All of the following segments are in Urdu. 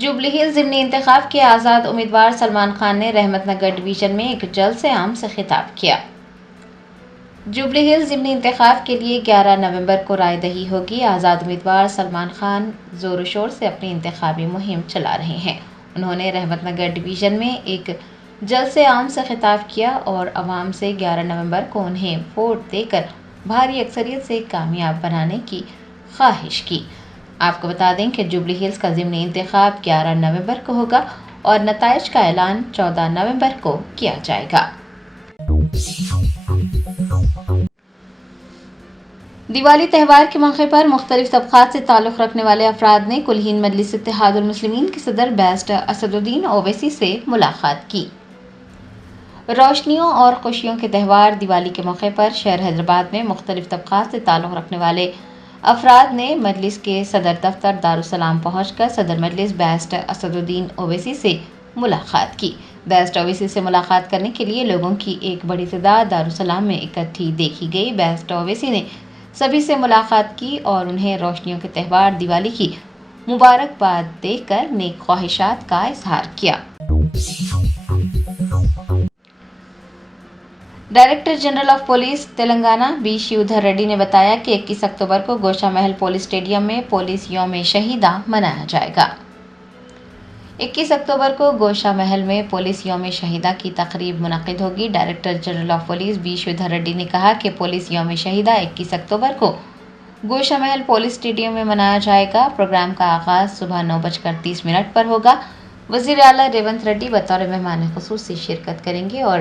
جوبلی ہلز ضمنی انتخاب کے آزاد امیدوار سلمان خان نے رحمت نگر ڈویژن میں ایک جلسہ عام سے خطاب کیا۔ جوبلی ہلز ضمنی انتخاب کے لیے 11 نومبر کو رائے دہی ہوگی۔ آزاد امیدوار سلمان خان زور و شور سے اپنی انتخابی مہم چلا رہے ہیں۔ انہوں نے رحمت نگر ڈویژن میں ایک جلسہ عام سے خطاب کیا اور عوام سے 11 نومبر کو انہیں ووٹ دے کر بھاری اکثریت سے کامیاب بنانے کی خواہش کی۔ آپ کو بتا دیں کہ جوبلی ہلز کا ضمنی انتخاب 11 نومبر کو ہوگا اور نتائج کا اعلان 14 نومبر کو کیا جائے گا۔ دیوالی تہوار کے موقع پر مختلف طبقات سے تعلق رکھنے والے افراد نے کلہین مجلس اتحاد المسلمین کے صدر بیرسٹر اسد الدین اویسی سے ملاقات کی۔ روشنیوں اور خوشیوں کے تہوار دیوالی کے موقع پر شہر حیدرآباد میں مختلف طبقات سے تعلق رکھنے والے افراد نے مجلس کے صدر دفتر دارالسلام پہنچ کر صدر مجلس بیرسٹر اسد الدین اویسی سے ملاقات کی۔ بیرسٹر اویسی سے ملاقات کرنے کے لیے لوگوں کی ایک بڑی تعداد دارالسلام میں اکٹھی دیکھی گئی۔ بیرسٹر اویسی نے سبھی سے ملاقات کی اور انہیں روشنیوں کے تہوار دیوالی کی مبارکباد دے کر نیک خواہشات کا اظہار کیا۔ Director general of police Telangana B Shivdhar Reddy نے بتایا کہ 21 اکتوبر کو گوشہ محل پولیس اسٹیڈیم میں پولیس یوم شہیدہ منایا جائے گا۔ 21 اکتوبر کو گوشہ محل میں پولیس یوم شہیدہ کی تقریب منعقد ہوگی۔ Director general of police B Shivdhar Reddy نے کہا کہ پولیس یوم شہیدہ 21 اکتوبر کو گوشہ محل پولیس اسٹیڈیم میں منایا جائے گا۔ پروگرام کا آغاز صبح 9:30 پر ہوگا۔ وزیر اعلیٰ ریونت ریڈی بطور مہمان خصوصی شرکت کریں گے اور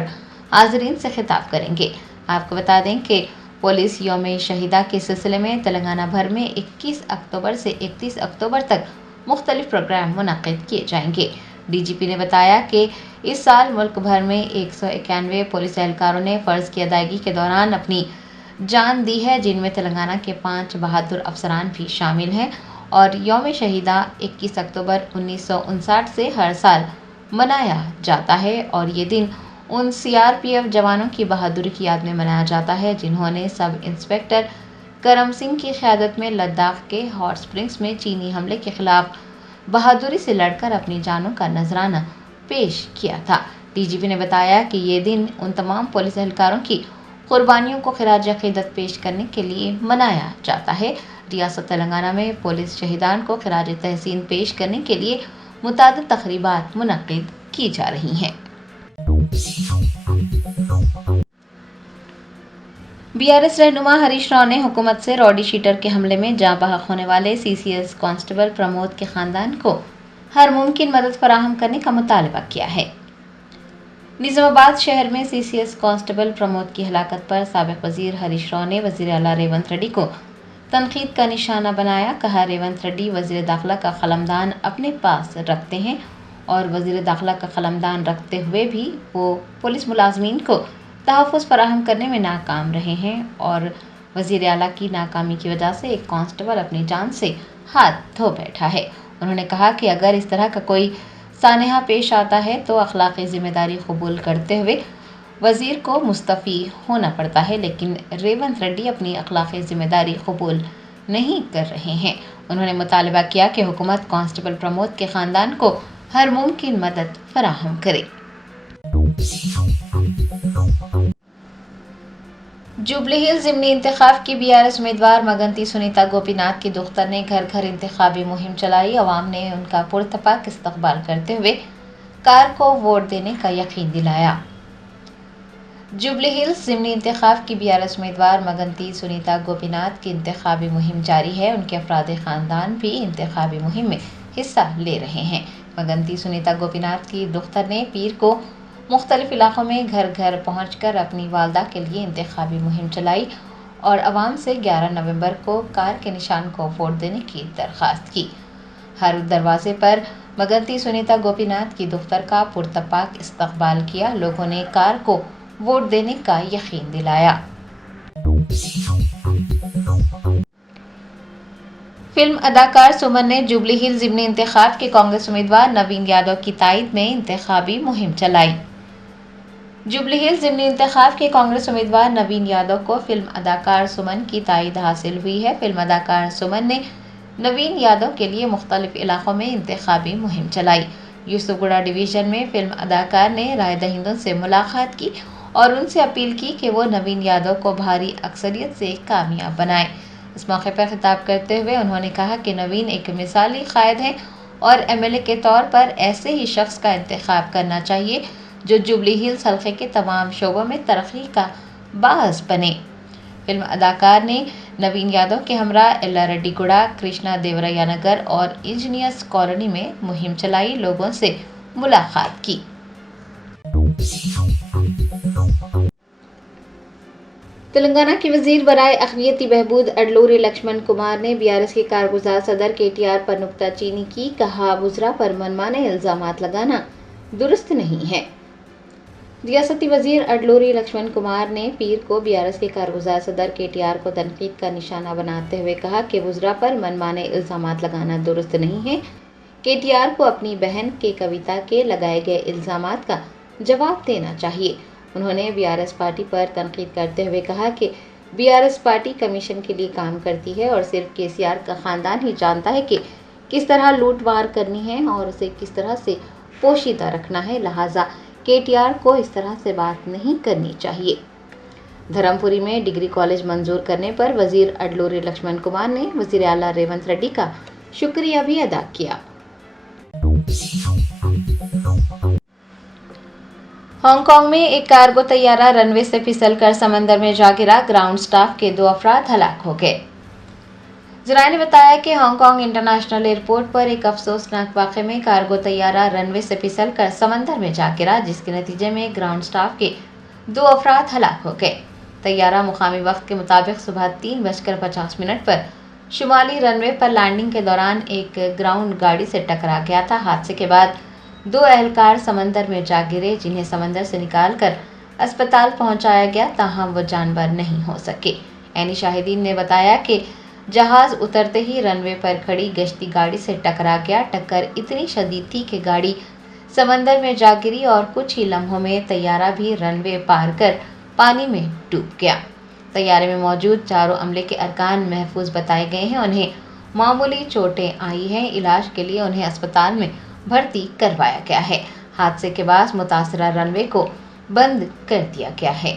حاضرین سے خطاب کریں گے۔ آپ کو بتا دیں کہ پولیس یوم شہیدہ کے سلسلے میں تلنگانہ بھر میں 21 اکتوبر سے 31 اکتوبر تک مختلف پروگرام منعقد کیے جائیں گے۔ ڈی جی پی نے بتایا کہ اس سال ملک بھر میں 191 پولیس اہلکاروں نے فرض کی ادائیگی کے دوران اپنی جان دی ہے، جن میں تلنگانہ کے 5 بہادر افسران بھی شامل ہیں، اور یوم شہیدہ 21 اکتوبر 1959 سے ہر سال منایا جاتا ہے اور یہ دن ان سی آر پی ایف جوانوں کی بہادری کی یاد میں منایا جاتا ہے جنہوں نے سب انسپکٹر کرم سنگھ کی قیادت میں لداخ کے ہاٹ اسپرنگز میں چینی حملے کے خلاف بہادری سے لڑ کر اپنی جانوں کا نذرانہ پیش کیا تھا۔ ڈی جی پی نے بتایا کہ یہ دن ان تمام پولیس اہلکاروں کی قربانیوں کو خراج عقیدت پیش کرنے کے لیے منایا جاتا ہے۔ ریاست تلنگانہ میں پولیس شہیدان کو خراج تحسین پیش کرنے کے لیے متعدد تقریبات منعقد کی جا رہی ہیں۔ بی آر ایس رہنما ہریش راؤ نے حکومت سے راڈی شیٹر کے حملے میں جاں بحق ہونے والے سی سی ایس کانسٹیبل پرمود کے خاندان کو ہر ممکن مدد فراہم کرنے کا مطالبہ کیا ہے۔ نظام آباد شہر میں سی سی ایس کانسٹیبل پرمود کی ہلاکت پر سابق وزیر ہریش راؤ نے وزیر اعلیٰ ریونت ریڈی کو تنقید کا نشانہ بنایا۔ کہا، ریونت ریڈی وزیر داخلہ کا قلمدان اپنے پاس رکھتے ہیں اور وزیر داخلہ کا قلمدان رکھتے ہوئے بھی وہ پولیس ملازمین کو تحفظ فراہم کرنے میں ناکام رہے ہیں اور وزیر اعلیٰ کی ناکامی کی وجہ سے ایک کانسٹیبل اپنی جان سے ہاتھ دھو بیٹھا ہے۔ انہوں نے کہا کہ اگر اس طرح کا کوئی سانحہ پیش آتا ہے تو اخلاقی ذمہ داری قبول کرتے ہوئے وزیر کو مستعفی ہونا پڑتا ہے، لیکن ریونت ریڈی اپنی اخلاقی ذمہ داری قبول نہیں کر رہے ہیں۔ انہوں نے مطالبہ کیا کہ حکومت کانسٹیبل پرمود کے خاندان کو ہر ممکن مدد فراہم کرے۔ جوبلی ہلز ضمنی انتخاب کی بی آر ایس امیدوار مگنتی سنیتا گوپی ناتھ کی دختر نے گھر گھر انتخابی مہم چلائی۔ عوام نے ان کا پرتپاک استقبال کرتے ہوئے کار کو ووٹ دینے کا یقین دلایا۔ جوبلی ہلز ضمنی انتخاب کی بی آر ایس امیدوار مگنتی سنیتا گوپی ناتھ کی انتخابی مہم جاری ہے۔ ان کے افراد خاندان بھی انتخابی مہم میں حصہ لے رہے ہیں۔ مگنتی سنیتا گوپی ناتھ کی دختر نے پیر کو مختلف علاقوں میں گھر گھر پہنچ کر اپنی والدہ کے لیے انتخابی مہم چلائی اور عوام سے 11 نومبر کو کار کے نشان کو ووٹ دینے کی درخواست کی۔ ہر دروازے پر مگنتی سنیتا گوپی ناتھ کی دختر کا پرتپاک استقبال کیا۔ لوگوں نے کار کو ووٹ دینے کا یقین دلایا۔ فلم اداکار سمن نے جوبلی ہلز ضمنی انتخاب کے کانگریس امیدوار نوین یادو کی تائید میں انتخابی مہم چلائی۔ جوبلی ہلز ضمنی انتخاب کے کانگریس امیدوار نوین یادو کو فلم اداکار سمن کی تائید حاصل ہوئی ہے۔ فلم اداکار سمن نے نوین یادو کے لیے مختلف علاقوں میں انتخابی مہم چلائی۔ یوسف گڑھ ڈویژن میں فلم اداکار نے رائے دہندوں سے ملاقات کی اور ان سے اپیل کی کہ وہ نوین یادو کو بھاری اکثریت سے کامیاب بنائیں۔ اس موقع پر خطاب کرتے ہوئے انہوں نے کہا کہ نوین ایک مثالی قائد ہیں اور MLA کے طور پر ایسے ہی شخص کا انتخاب کرنا چاہیے جو جوبلی ہلز حلقے کے تمام شعبوں میں ترقی کا باعث بنے۔ فلم اداکار نے نوین یادو کے ہمراہ ایلا ریڈی گوڑا، کرشنا دیوریا نگر اور انجینئرز کالونی میں مہم چلائی، لوگوں سے ملاقات کی۔ تلنگانہ کے وزیر برائے اقلیتی بہبود اڈلوری لکشمن کمار نے BRS کے کارگزار صدر KTR پر نکتہ چینی کی، کہا وزراء پر منمانے الزامات لگانا درست نہیں ہے۔ ریاستی وزیر اڈلوری لکشمن کمار نے پیر کو BRS کے کارگزار صدر KTR کو تنقید کا نشانہ بناتے ہوئے کہا کہ وزراء پر منمانے الزامات لگانا درست نہیں ہے۔ KTR کو اپنی بہن کے کویتا کے لگائے گئے الزامات کا جواب دینا چاہیے۔ انہوں نے BRS پارٹی پر تنقید کرتے ہوئے کہا کہ BRS پارٹی کمیشن کے لیے کام کرتی ہے اور صرف KCR کا خاندان ہی جانتا ہے کہ کس طرح لوٹ مار کرنی ہے اور اسے کس طرح سے پوشیدہ رکھنا ہے، لہٰذا KTR کو اس طرح سے بات نہیں کرنی چاہیے۔ دھرم پوری میں ڈگری کالج منظور کرنے پر وزیر اڈلوری لکشمن کمار نے وزیر اعلیٰ ریونت ریڈی کا شکریہ بھی ادا کیا۔ ہانگ کانگ میں ایک کارگو طیارہ رن وے سے پھسل کر سمندر میں جا گرا، گراؤنڈ سٹاف کے 2 افراد ہلاک ہو گئے۔ ذرائع نے بتایا کہ ہانگ کانگ انٹرنیشنل ایئرپورٹ پر ایک افسوسناک واقعے میں کارگو طیارہ رن وے سے پھسل کر سمندر میں جا گرا، جس کے نتیجے میں گراؤنڈ سٹاف کے 2 افراد ہلاک ہو گئے۔ طیارہ مقامی وقت کے مطابق صبح 3:50 پر شمالی رن وے پر لینڈنگ کے دوران ایک گراؤنڈ گاڑی سے ٹکرا گیا تھا۔ حادثے کے بعد 2 اہلکار سمندر میں جا گرے، جنہیں سمندر سے نکال کر اسپتال پہنچایا گیا، تاہم وہ جانبر نہیں ہو سکے۔ عینی شاہدین نے بتایا کہ جہاز اترتے ہی رن وے پر کھڑی گشتی گاڑی سے ٹکرا گیا۔ ٹکر اتنی شدید تھی کہ گاڑی سمندر میں جا گری اور کچھ ہی لمحوں میں طیارہ بھی رن وے پار کر پانی میں ڈوب گیا۔ طیارے میں موجود 4 عملے کے ارکان محفوظ بتائے گئے ہیں، انہیں معمولی چوٹیں آئی ہیں، علاج کے لیے انہیں اسپتال میں بھرتی کروایا گیا ہے۔ حادثے کے بعد متاثرہ رن وے کو بند کر دیا گیا ہے۔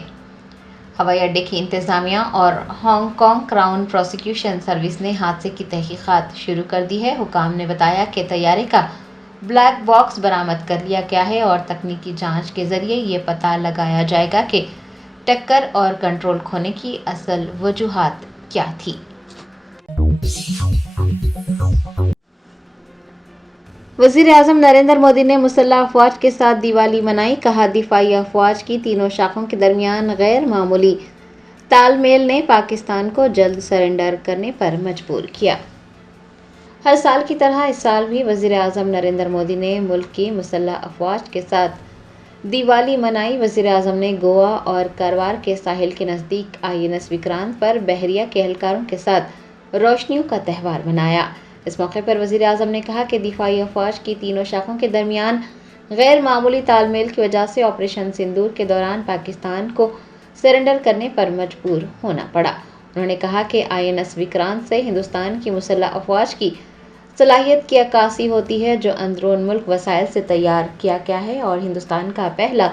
ہوائی اڈے کی انتظامیہ اور Hong Kong crown prosecution service نے حادثے کی تحقیقات شروع کر دی ہے۔ حکام نے بتایا کہ طیارے کا بلیک باکس برآمد کر لیا گیا ہے اور تکنیکی جانچ کے ذریعے یہ پتہ لگایا جائے گا کہ ٹکر اور کنٹرول کھونے کی اصل وجوہات کیا تھی۔ وزیر اعظم نریندر مودی نے مسلح افواج کے ساتھ دیوالی منائی، کہا دفاعی افواج کی تینوں شاخوں کے درمیان غیر معمولی تال میل نے پاکستان کو جلد سرنڈر کرنے پر مجبور کیا۔ ہر سال کی طرح اس سال بھی وزیر اعظم نریندر مودی نے ملک کی مسلح افواج کے ساتھ دیوالی منائی۔ وزیر اعظم نے گوا اور کروار کے ساحل کے نزدیک INS وکرانت پر بحریہ کے اہلکاروں کے ساتھ روشنیوں کا تہوار منایا۔ اس موقع پر وزیر اعظم نے کہا کہ دفاعی افواج کی تینوں شاخوں کے درمیان غیر معمولی تال میل کی وجہ سے آپریشن سندور کے دوران پاکستان کو سرنڈر کرنے پر مجبور ہونا پڑا۔ انہوں نے کہا کہ INS وکرانت سے ہندوستان کی مسلح افواج کی صلاحیت کی عکاسی ہوتی ہے، جو اندرون ملک وسائل سے تیار کیا گیا ہے اور ہندوستان کا پہلا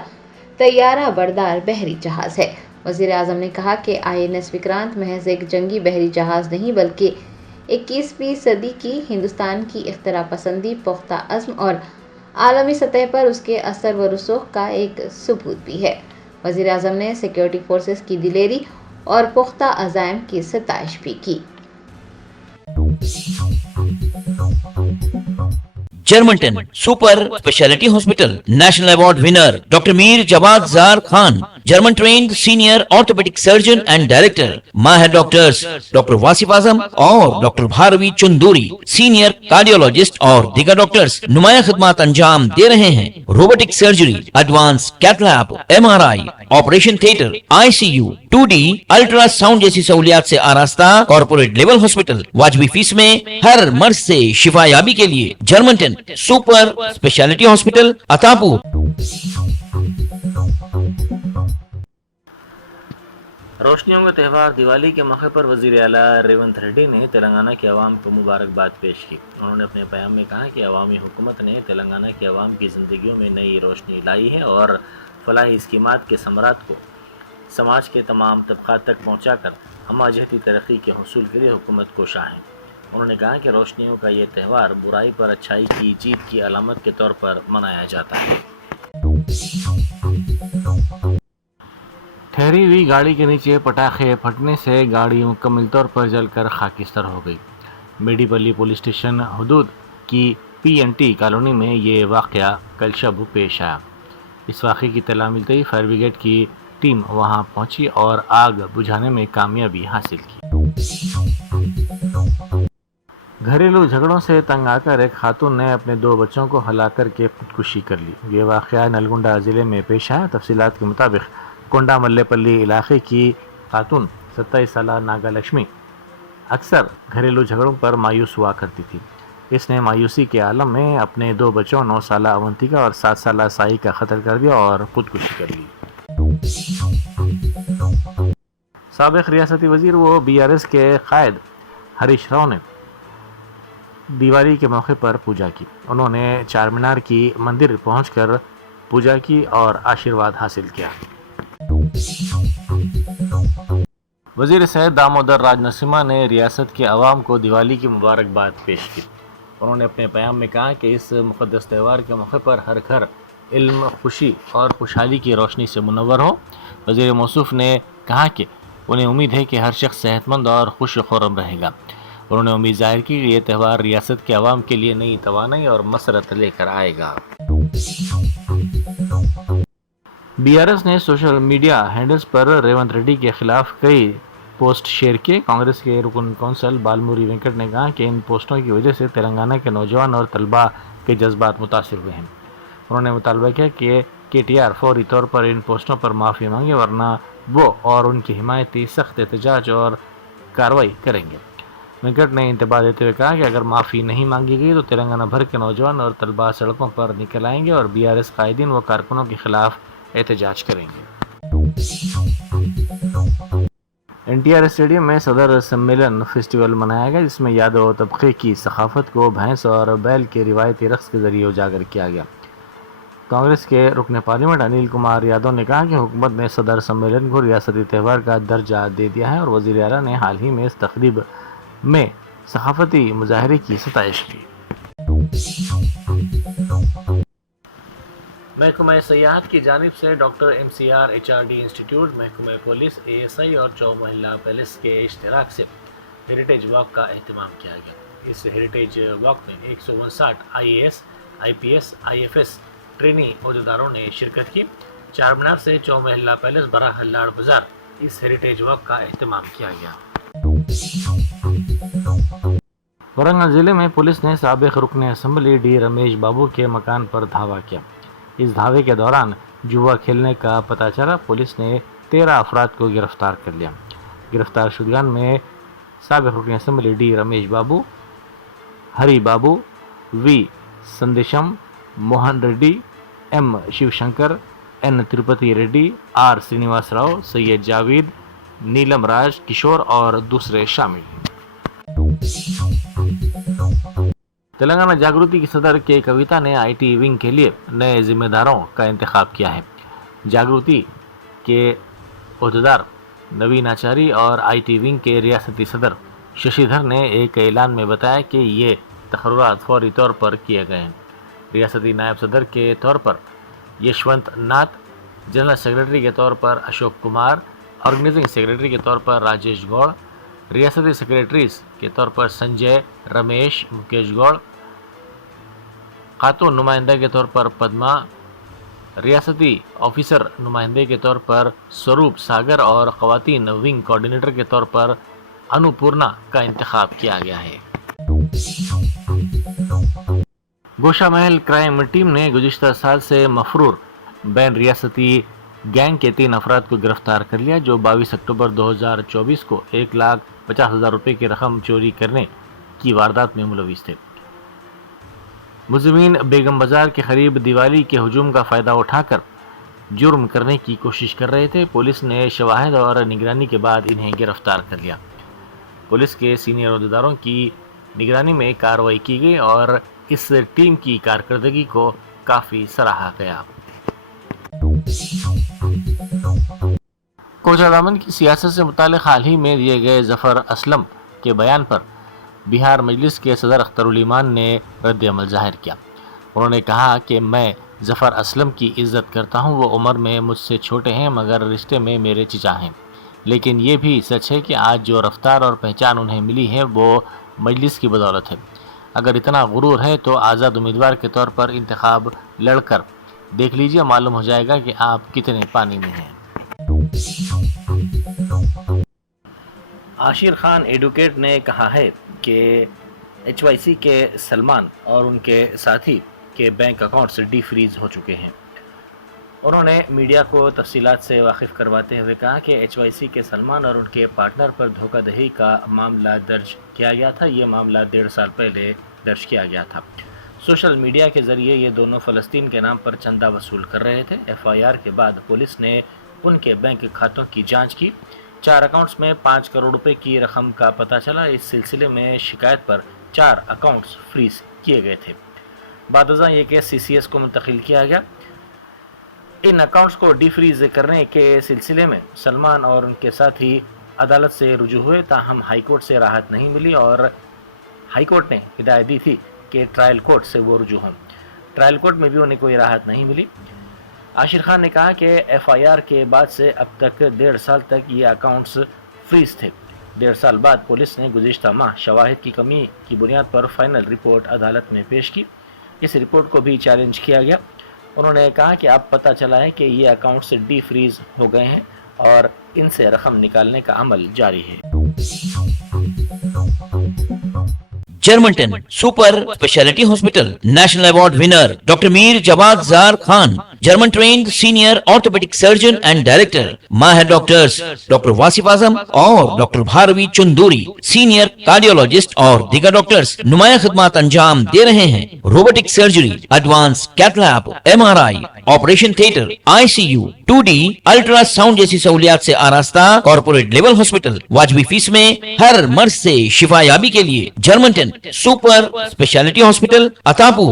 طیارہ بردار بحری جہاز ہے۔ وزیر اعظم نے کہا کہ INS وکرانت محض ایک جنگی بحری جہاز نہیں بلکہ 21ویں صدی کی ہندوستان کی اختراع پسندی، پختہ عزم اور عالمی سطح پر اس کے اثر و رسوخ کا ایک ثبوت بھی ہے۔ وزیر اعظم نے سیکورٹی فورسز کی دلیری اور پختہ عزائم کی ستائش بھی کی۔ Germanten super speciality hospital national award winner doctor Mir Jawad Zar Khan, German trained senior orthopaedic surgeon and director, ماہر ڈاکٹرز ڈاکٹر واصف اعظم اور doctor Bharavi Chanduri, senior cardiologist اور دیگر ڈاکٹرز نمایاں خدمات انجام دے رہے ہیں۔ Robotic surgery, advance cath lab, MRI، operation theatre, ICU، 2D ultrasound جیسی سہولیات سے آراستہ کارپوریٹ لیول ہاسپٹل، واجبی فیس میں ہر مرض سے شفا یابی کے لیے جرمنٹن سپر اسپیشلٹی ہاسپٹل عطاپور۔ روشنیوں کا تہوار دیوالی کے موقع پر وزیر اعلیٰ ریونت ریڈی نے تلنگانہ کے عوام کو مبارکباد پیش کی۔ انہوں نے اپنے بیان میں کہا کہ عوامی حکومت نے تلنگانہ کے عوام کی زندگیوں میں نئی روشنی لائی ہے اور فلاحی اسکیمات کے ثمرات کو سماج کے تمام طبقات تک پہنچا کر ہمہ جہتی ترقی کے حصول کے لیے حکومت کوشاں ہے۔ انہوں نے کہا کہ روشنیوں کا یہ تہوار برائی پر اچھائی کی جیت کی علامت کے طور پر منایا جاتا ہے۔ ٹھہری ہوئی گاڑی کے نیچے پٹاخے پھٹنے سے گاڑی مکمل طور پر جل کر خاکستر ہو گئی۔ میڈی پلی پولیس اسٹیشن حدود کی PNT کالونی میں یہ واقعہ کل شب پیش آیا۔ اس واقعے کی اطلاع ملتے ہی فائر بریگیڈ کی ٹیم وہاں پہنچی اور آگ بجھانے میں کامیابی حاصل کی۔ گھریلو جھگڑوں سے تنگ آ کر ایک خاتون نے اپنے 2 بچوں کو ہلا کر کے خودکشی کر لی۔ یہ واقعہ نلگنڈا ضلع میں پیش آیا۔ تفصیلات کے مطابق کونڈا ملے پلی علاقے کی خاتون 27 سالہ ناگا لکشمی اکثر گھریلو جھگڑوں پر مایوس ہوا کرتی تھی۔ اس نے مایوسی کے عالم میں اپنے 2 بچوں 9 سالہ اونتیکا اور 7 سالہ سائی کا قتل کر دیا اور خودکشی کر لی۔ سابق ریاستی وزیر و BRS کے قائد ہریش راؤ نے دیوالی کے موقع پر پوجا کی۔ انہوں نے چار مینار کی مندر پہنچ کر پوجا کی اور آشیرواد حاصل کیا۔ وزیر صحت دامودر راج نرسمہا نے ریاست کے عوام کو دیوالی کی مبارکباد پیش کی۔ انہوں نے اپنے پیام میں کہا کہ اس مقدس تہوار کے موقع پر ہر گھر علم، خوشی اور خوشحالی کی روشنی سے منور ہو۔ وزیر موصوف نے کہا کہ انہیں امید ہے کہ ہر شخص صحت مند اور خوش و خرم رہے گا۔ انہوں نے امید ظاہر کی کہ یہ تہوار ریاست کے عوام کے لیے نئی توانائی اور مسرت لے کر آئے گا۔ BRS نے سوشل میڈیا ہینڈلز پر ریونت ریڈی کے خلاف کئی پوسٹ شیئر کیے۔ کانگریس کے رکن کونسل بالموری وینکٹ نے کہا کہ ان پوسٹوں کی وجہ سے تلنگانہ کے نوجوان اور طلباء کے جذبات متاثر ہوئے ہیں۔ انہوں نے مطالبہ کیا کہ KTR فوری طور پر ان پوسٹوں پر معافی مانگے، ورنہ وہ اور ان کی حمایتی سخت احتجاج اور کارروائی کریں گے۔ وینکٹ نے انتباہ دیتے ہوئے کہا کہ اگر معافی نہیں مانگی گئی تو تلنگانہ بھر کے نوجوان اور طلباء سڑکوں پر نکل آئیں گے اور BRS قائدین و کارکنوں کے خلاف احتجاج کریں گے۔ NTR اسٹیڈیم میں صدر سمیلن فیسٹیول منایا گیا، جس میں یادو طبقے کی ثقافت کو بھینس اور بیل کے روایتی رقص کے ذریعے اجاگر کیا گیا۔ کانگریس کے رکن پارلیمنٹ انل کمار یادو نے کہا کہ حکومت نے صدر سمیلن کو ریاستی تہوار کا درجہ دے دیا ہے اور وزیر اعلیٰ نے حال ہی میں اس تقریب میں ثقافتی مظاہرے کی ستائش کی۔ محکمہ سیاحت کی جانب سے ڈاکٹر MCR HRD انسٹیٹیوٹ، محکمہ پولیس، ASI اور چومحلہ پیلس کے اشتراک سے ہیریٹیج واک کا اہتمام کیا گیا۔ اس ہیریٹیج واک میں 159 IAS، IPS، IFS ٹرینی عہدیداروں نے شرکت کی۔ چار مینار سے چومحلہ پیلس براہ لاڑ بازار اس ہیریٹیج واک کا اہتمام کیا گیا۔ ورنگل ضلع میں پولیس نے سابق رکن اسمبلی D رمیش بابو کے مکان پر دھاوا کیا۔ اس دھاوے کے دوران جوا کھیلنے کا پتہ چلا۔ پولیس نے 13 افراد کو گرفتار کر لیا۔ گرفتار شدگان میں سابق رکن assembly D Ramesh Babu, Hari Babu, V Sandesham, Mohan Reddy, M Shiv Shankar, N Tirupati Reddy, R Srinivas Rao, Syed Javed, Neelam Raj Kishore اور دوسرے شامل ہیں۔ تلنگانہ جاگرتی کی صدر کے کویتا نے IT ونگ کے لیے نئے ذمہ داروں کا انتخاب کیا ہے۔ جاگرتی کے عہدیدار نوین آچاری اور IT ونگ کے ریاستی صدر ششی دھر نے ایک اعلان میں بتایا کہ یہ تقررات فوری طور پر کیے گئے ہیں۔ ریاستی نائب صدر کے طور پر یشونت ناتھ، جنرل سیکرٹری کے طور پر اشوک کمار، آرگنائزنگ سیکرٹری کے طور پر راجیش گوڑ، ریاستی سیکرٹریز کے طور پر سنجے، رمیش، مکیش گوڑ، خاتون نمائندہ کے طور پر پدما، ریاستی آفیسر نمائندے کے طور پر سوروپ ساگر اور خواتین ونگ کوارڈینیٹر کے طور پر انوپورنا کا انتخاب کیا گیا ہے۔ گوشہ محل کرائم ٹیم نے گزشتہ سال سے مفرور بین ریاستی گینگ کے 3 افراد کو گرفتار کر لیا، جو 22 اکتوبر 2024 کو 1,50,000 روپے کی رقم چوری کرنے کی واردات میں ملوث تھے۔ ملزمین بیگم بازار کے قریب دیوالی کے ہجوم کا فائدہ اٹھا کر جرم کرنے کی کوشش کر رہے تھے. پولیس نے شواہد اور نگرانی کے بعد انہیں گرفتار کر لیا. پولیس کے سینئر عہدیداروں کی نگرانی میں کارروائی کی گئی اور اس ٹیم کی کارکردگی کو کافی سراہا گیا. کوچہ دامن کی سیاست سے متعلق حال ہی میں دیے گئے ظفر اسلم کے بیان پر بہار مجلس کے صدر اختر الایمان نے رد عمل ظاہر کیا. انہوں نے کہا کہ میں ظفر اسلم کی عزت کرتا ہوں. وہ عمر میں مجھ سے چھوٹے ہیں مگر رشتے میں میرے چچا ہیں. لیکن یہ بھی سچ ہے کہ آج جو رفتار اور پہچان انہیں ملی ہے وہ مجلس کی بدولت ہے. اگر اتنا غرور ہے تو آزاد امیدوار کے طور پر انتخاب لڑ کر دیکھ لیجئے, معلوم ہو جائے گا کہ آپ کتنے پانی میں ہیں. عاشر خان ایڈوکیٹ نے کہا ہے کہ HYC کے سلمان اور ان کے ساتھی کے بینک اکاؤنٹس ڈی فریز ہو چکے ہیں. انہوں نے میڈیا کو تفصیلات سے واقف کرواتے ہوئے کہا کہ HYC کے سلمان اور ان کے پارٹنر پر دھوکہ دہی کا معاملہ درج کیا گیا تھا. یہ معاملہ 1.5 سال پہلے درج کیا گیا تھا. سوشل میڈیا کے ذریعے یہ دونوں فلسطین کے نام پر چندہ وصول کر رہے تھے. FIR کے بعد پولیس نے ان کے بینک کھاتوں کی جانچ کی. 4 اکاؤنٹس میں 5 کروڑ روپے کی رقم کا پتہ چلا. اس سلسلے میں شکایت پر 4 اکاؤنٹس فریز کیے گئے تھے. بعد ازاں یہ کیس CCS کو منتقل کیا گیا. ان اکاؤنٹس کو ڈی فریز کرنے کے سلسلے میں سلمان اور ان کے ساتھی عدالت سے رجوع ہوئے, تاہم ہائی کورٹ سے راحت نہیں ملی اور ہائی کورٹ نے ہدایت دی تھی کہ ٹرائل کورٹ سے وہ رجوع ہوں. ٹرائل کورٹ میں بھی انہیں کوئی راحت نہیں ملی. عاشر خان نے کہا کہ FIR کے بعد سے اب تک 1.5 سال تک یہ اکاؤنٹس فریز تھے. 1.5 سال بعد پولیس نے گزشتہ ماہ شواہد کی کمی کی بنیاد پر فائنل رپورٹ عدالت میں پیش کی. اس رپورٹ کو بھی چیلنج کیا گیا. انہوں نے کہا کہ اب پتہ چلا ہے کہ یہ اکاؤنٹس ڈی فریز ہو گئے ہیں اور ان سے رقم نکالنے کا عمل جاری ہے. Germanten super speciality hospital national award winner doctor Mir Jawad Zar Khan, German trained senior orthopaedic surgeon and director. ماہر ڈاکٹرز ڈاکٹر واصف اعظم اور doctor Bharavi Chanduri, senior cardiologist اور دیگر ڈاکٹرز نمایاں خدمات انجام دے رہے ہیں. Robotic surgery, advance cath lab, MRI, operation theatre, ICU, 2D ultrasound جیسی سہولیات سے آراستہ کارپوریٹ لیول ہاسپٹل. واجبی فیس میں ہر مرض سے شفا یابی کے لیے جرمنٹن سپر اسپیشلٹی ہاسپٹل, عطاپور,